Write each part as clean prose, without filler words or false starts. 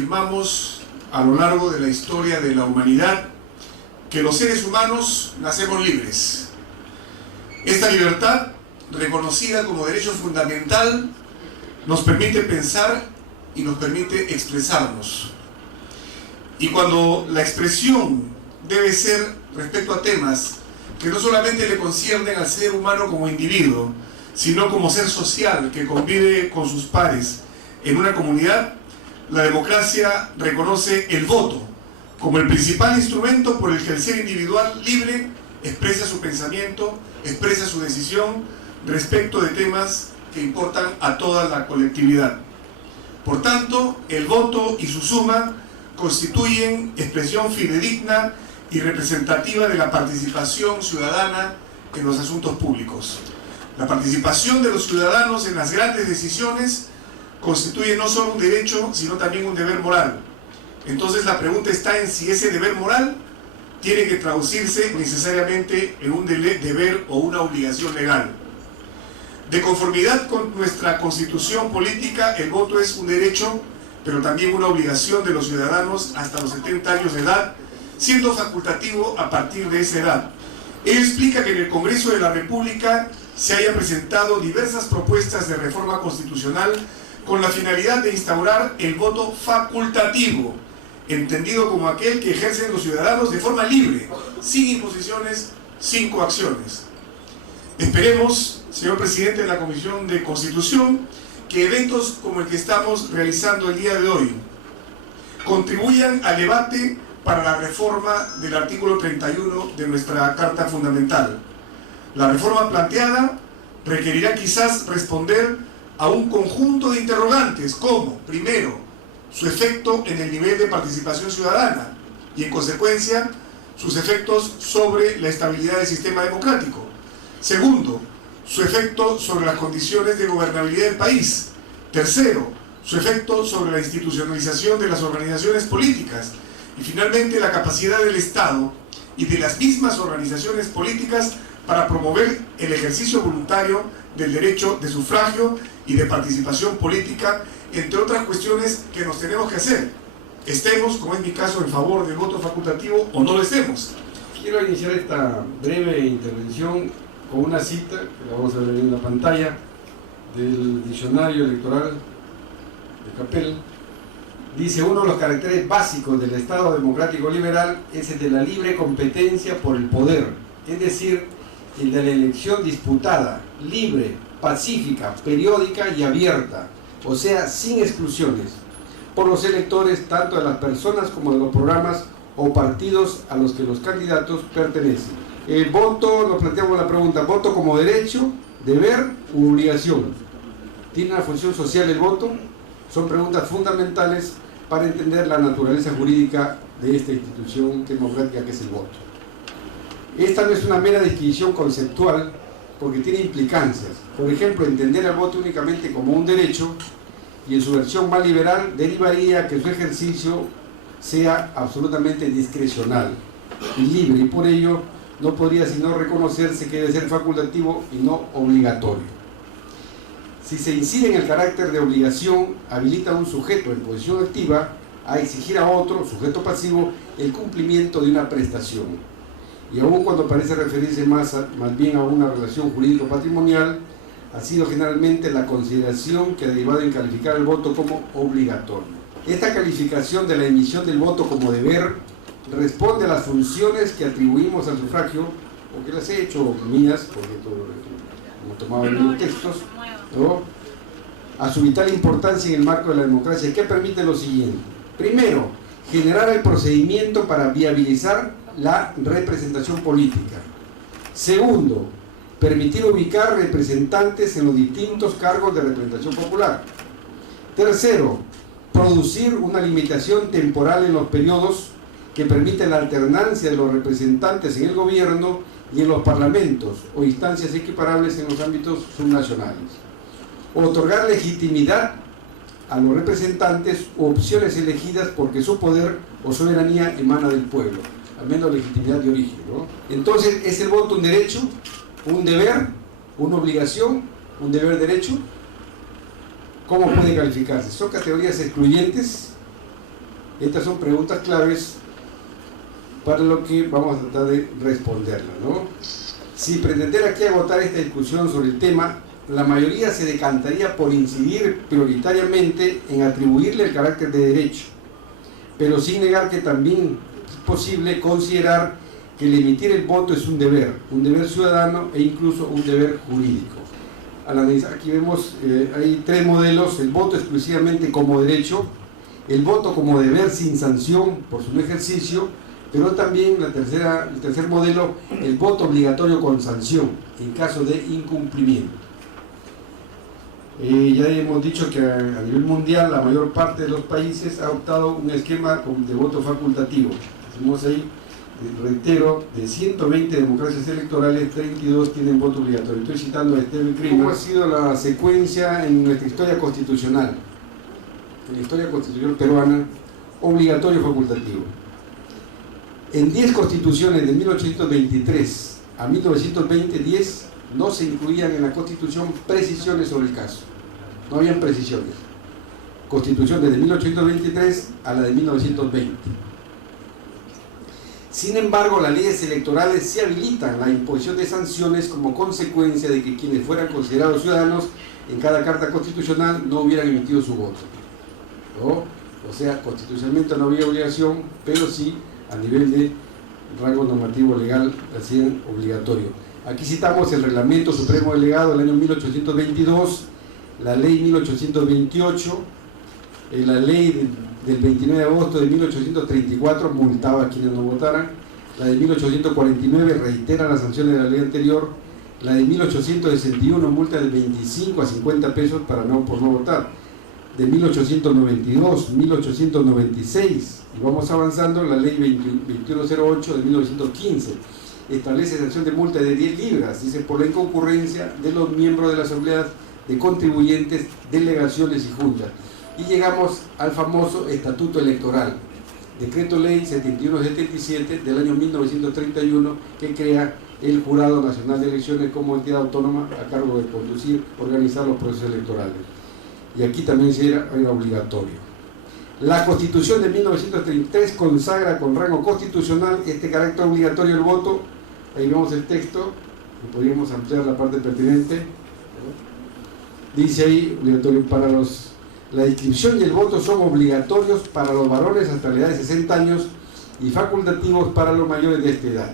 afirmamos a lo largo de la historia de la humanidad que los seres humanos nacemos libres. Esta libertad, reconocida como derecho fundamental, nos permite pensar y nos permite expresarnos. Y cuando la expresión debe ser respecto a temas que no solamente le conciernen al ser humano como individuo, sino como ser social que convive con sus pares en una comunidad, la democracia reconoce el voto como el principal instrumento por el que el ser individual libre expresa su pensamiento, expresa su decisión respecto de temas que importan a toda la colectividad. Por tanto, el voto y su suma constituyen expresión fidedigna y representativa de la participación ciudadana en los asuntos públicos. La participación de los ciudadanos en las grandes decisiones constituye no solo un derecho, sino también un deber moral. Entonces la pregunta está en si ese deber moral tiene que traducirse necesariamente en un deber o una obligación legal. De conformidad con nuestra constitución política, el voto es un derecho, pero también una obligación de los ciudadanos hasta los 70 años de edad, siendo facultativo a partir de esa edad. Ello explica que en el Congreso de la República se hayan presentado diversas propuestas de reforma constitucional con la finalidad de instaurar el voto facultativo, entendido como aquel que ejercen los ciudadanos de forma libre, sin imposiciones, sin coacciones. Esperemos, señor presidente de la Comisión de Constitución, que eventos como el que estamos realizando el día de hoy contribuyan al debate para la reforma del artículo 31 de nuestra Carta Fundamental. La reforma planteada requerirá quizás responder a un conjunto de interrogantes como, primero, su efecto en el nivel de participación ciudadana y, en consecuencia, sus efectos sobre la estabilidad del sistema democrático. Segundo, su efecto sobre las condiciones de gobernabilidad del país. Tercero, su efecto sobre la institucionalización de las organizaciones políticas. Y finalmente, la capacidad del Estado y de las mismas organizaciones políticas para promover el ejercicio voluntario del derecho de sufragio y de participación política, entre otras cuestiones que nos tenemos que hacer. Estemos, como en mi caso, en favor del voto facultativo o no lo estemos. Quiero iniciar esta breve intervención con una cita, que la vamos a ver en la pantalla, del diccionario electoral de Capel. Dice: uno de los caracteres básicos del Estado democrático liberal es el de la libre competencia por el poder, es decir, el de la elección disputada, libre, pacífica, periódica y abierta, o sea, sin exclusiones, por los electores tanto de las personas como de los programas o partidos a los que los candidatos pertenecen. El voto, nos planteamos la pregunta: ¿voto como derecho, deber u obligación? ¿Tiene una función social el voto? Son preguntas fundamentales para entender la naturaleza jurídica de esta institución democrática que es el voto. Esta no es una mera disquisición conceptual, porque tiene implicancias. Por ejemplo, entender el voto únicamente como un derecho y en su versión más liberal derivaría que su ejercicio sea absolutamente discrecional y libre, y por ello no podría sino reconocerse que debe ser facultativo y no obligatorio. Si se incide en el carácter de obligación, habilita a un sujeto en posición activa a exigir a otro, sujeto pasivo, el cumplimiento de una prestación. Y aun cuando parece referirse más bien a una relación jurídico-patrimonial, ha sido generalmente la consideración que ha derivado en calificar el voto como obligatorio. Esta calificación de la emisión del voto como deber responde a las funciones que atribuimos al sufragio, o que las he hecho mías, porque hemos tomado algunos textos, ¿no?, a su vital importancia en el marco de la democracia, que permite lo siguiente. Primero, generar el procedimiento para viabilizar la representación política. Segundo, permitir ubicar representantes en los distintos cargos de representación popular. Tercero, producir una limitación temporal en los periodos que permite la alternancia de los representantes en el gobierno y en los parlamentos o instancias equiparables en los ámbitos subnacionales. Otorgar legitimidad a los representantes u opciones elegidas porque su poder o soberanía emana del pueblo, al menos legitimidad de origen, ¿no? Entonces, ¿es el voto un derecho, un deber, una obligación, un deber-derecho? ¿Cómo puede calificarse? ¿Son categorías excluyentes Estas son preguntas claves para lo que vamos a tratar de responderlas, ¿no? Si pretender aquí agotar esta discusión sobre el tema, la mayoría se decantaría por incidir prioritariamente en atribuirle el carácter de derecho, pero sin negar que también es posible considerar que el emitir el voto es un deber ciudadano e incluso un deber jurídico. Al analizar, aquí vemos, hay tres modelos: el voto exclusivamente como derecho, el voto como deber sin sanción por su no ejercicio, pero también el tercer modelo, el voto obligatorio con sanción en caso de incumplimiento. Ya hemos dicho que a nivel mundial la mayor parte de los países ha optado un esquema de voto facultativo. Hacemos ahí, reitero, de 120 democracias electorales, 32 tienen voto obligatorio. Estoy citando a Esteban Krimer. ¿Cómo ha sido la secuencia en nuestra historia constitucional? En la historia constitucional peruana, obligatorio facultativo. En 10 constituciones de 1823 a 1920, 10 no se incluían en la Constitución precisiones sobre el caso. No habían precisiones. Constitución desde 1823 a la de 1920. Sin embargo, las leyes electorales sí habilitan la imposición de sanciones como consecuencia de que quienes fueran considerados ciudadanos en cada carta constitucional no hubieran emitido su voto, ¿no? O sea, constitucionalmente no había obligación, pero sí a nivel de rango normativo legal hacían obligatorio. Aquí citamos el Reglamento Supremo Delegado del año 1822, la Ley 1828, la Ley del 29 de agosto de 1834 multaba a quienes no votaran, la de 1849 reitera las sanciones de la ley anterior, la de 1861 multa de 25 a 50 pesos por no votar, de 1892, 1896, y vamos avanzando, la ley 2108 de 1915 establece sanción de multa de 10 libras, dice, por la inconcurrencia de los miembros de las asambleas de contribuyentes, delegaciones y juntas. Y llegamos al famoso Estatuto Electoral, Decreto Ley 7177 del año 1931, que crea el Jurado Nacional de Elecciones como entidad autónoma a cargo de conducir, organizar los procesos electorales. Y aquí también era obligatorio. La Constitución de 1933 consagra con rango constitucional este carácter obligatorio del voto. Ahí vemos el texto, y podríamos ampliar la parte pertinente. Dice ahí, obligatorio para la inscripción y el voto son obligatorios para los varones hasta la edad de 60 años y facultativos para los mayores de esta edad.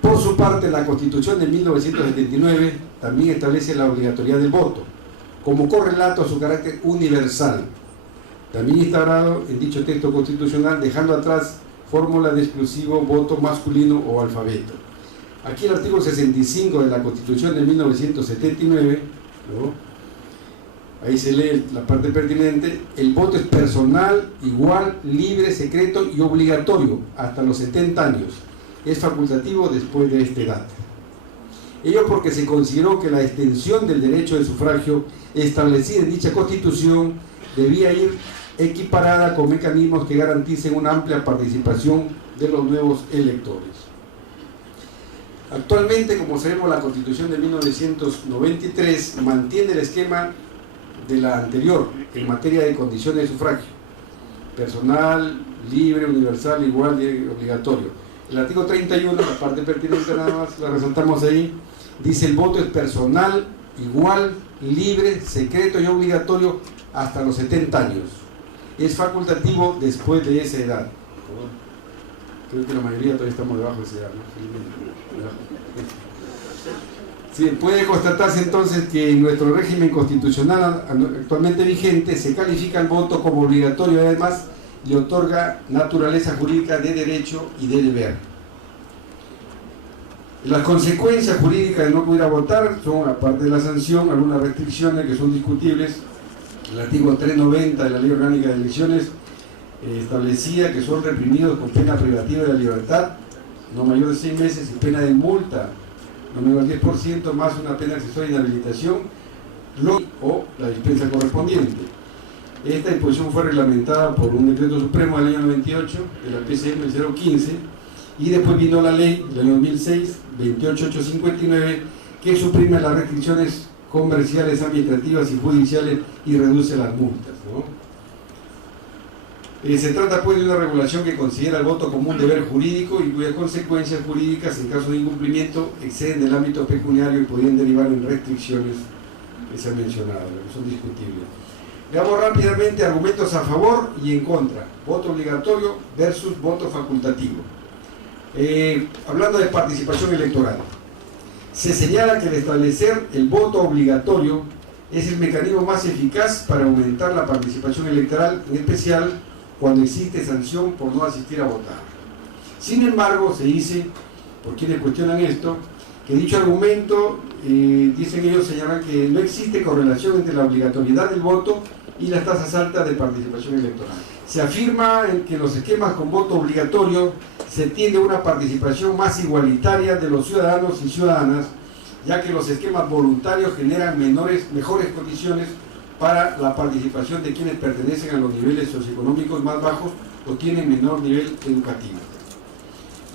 Por su parte, la Constitución de 1979 también establece la obligatoriedad del voto, como correlato a su carácter universal, también instaurado en dicho texto constitucional, dejando atrás fórmula de exclusivo voto masculino o alfabeto. Aquí el artículo 65 de la Constitución de 1979, ¿no? Ahí se lee la parte pertinente: el voto es personal, igual, libre, secreto y obligatorio hasta los 70 años. Es facultativo después de esta edad. Ello porque se consideró que la extensión del derecho de sufragio establecida en dicha Constitución debía ir equiparada con mecanismos que garanticen una amplia participación de los nuevos electores. Actualmente, como sabemos, la Constitución de 1993 mantiene el esquema de la anterior en materia de condiciones de sufragio: personal, libre, universal, igual y obligatorio. El artículo 31, la parte pertinente nada más, la resaltamos ahí, dice: el voto es personal, igual, libre, secreto y obligatorio hasta los 70 años. Es facultativo después de esa edad. Creo que la mayoría todavía estamos debajo de esa edad, ¿no? Sí, puede constatarse entonces que en nuestro régimen constitucional actualmente vigente se califica el voto como obligatorio, además le otorga naturaleza jurídica de derecho y de deber. Las consecuencias jurídicas de no poder votar son, aparte de la sanción, algunas restricciones que son discutibles. El artículo 390 de la Ley Orgánica de Elecciones establecía que son reprimidos con pena privativa de la libertad, no mayor de 6 meses, y pena de multa no menor al 10%, más una pena accesoria de inhabilitación o la dispensa correspondiente. Esta disposición fue reglamentada por un decreto supremo del año 98, de la PCM 015, y después vino la ley del año 2006, 28859, que suprime las restricciones comerciales, administrativas y judiciales y reduce las multas, ¿no? Se trata pues de una regulación que considera el voto como un deber jurídico y cuyas consecuencias jurídicas en caso de incumplimiento exceden del ámbito pecuniario y podrían derivar en restricciones que se han mencionado, que son discutibles. Veamos rápidamente argumentos a favor y en contra. Voto obligatorio versus voto facultativo. Hablando de participación electoral, se señala que al establecer el voto obligatorio es el mecanismo más eficaz para aumentar la participación electoral, en especial cuando existe sanción por no asistir a votar. Sin embargo, se dice, por quienes cuestionan esto, que dicho argumento, dicen ellos, señalan que no existe correlación entre la obligatoriedad del voto y las tasas altas de participación electoral. Se afirma que en los esquemas con voto obligatorio se tiende a una participación más igualitaria de los ciudadanos y ciudadanas, ya que los esquemas voluntarios generan mejores condiciones para la participación de quienes pertenecen a los niveles socioeconómicos más bajos o tienen menor nivel educativo.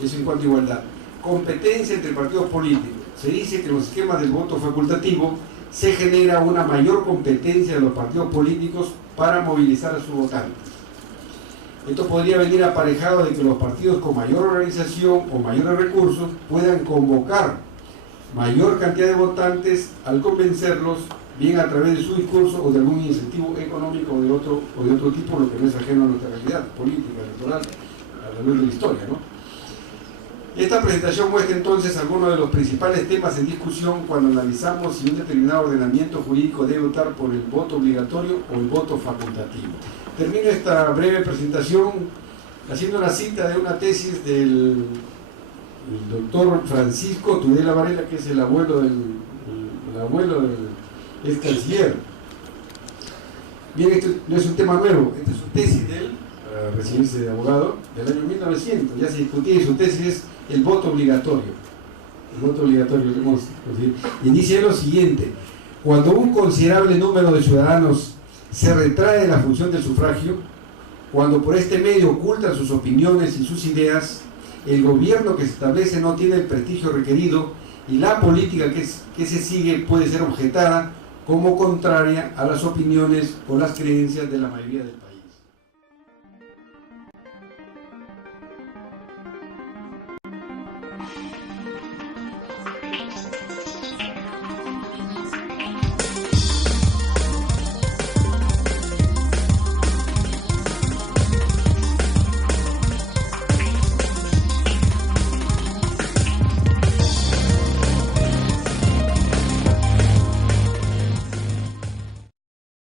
Eso en cuanto a igualdad. Competencia entre partidos políticos. Se dice que en los esquemas del voto facultativo se genera una mayor competencia de los partidos políticos para movilizar a sus votantes. Esto podría venir aparejado de que los partidos con mayor organización o mayores recursos puedan convocar mayor cantidad de votantes al convencerlos, bien a través de su discurso o de algún incentivo económico o de otro tipo, lo que no es ajeno a nuestra realidad política, electoral, a la luz de la historia, ¿no? Esta presentación muestra entonces algunos de los principales temas en discusión cuando analizamos si un determinado ordenamiento jurídico debe optar por el voto obligatorio o el voto facultativo. Termino esta breve presentación haciendo una cita de una tesis del doctor Francisco Tudela Varela, que es el abuelo del ex canciller. Bien, esto no es un tema nuevo, esta es su tesis de él, para recibirse de abogado, del año 1900, ya se discutía, y su tesis es el voto obligatorio. El voto obligatorio, y dice lo siguiente: cuando un considerable número de ciudadanos se retrae de la función del sufragio, cuando por este medio ocultan sus opiniones y sus ideas, el gobierno que se establece no tiene el prestigio requerido y la política que se sigue puede ser objetada como contraria a las opiniones o las creencias de la mayoría del país.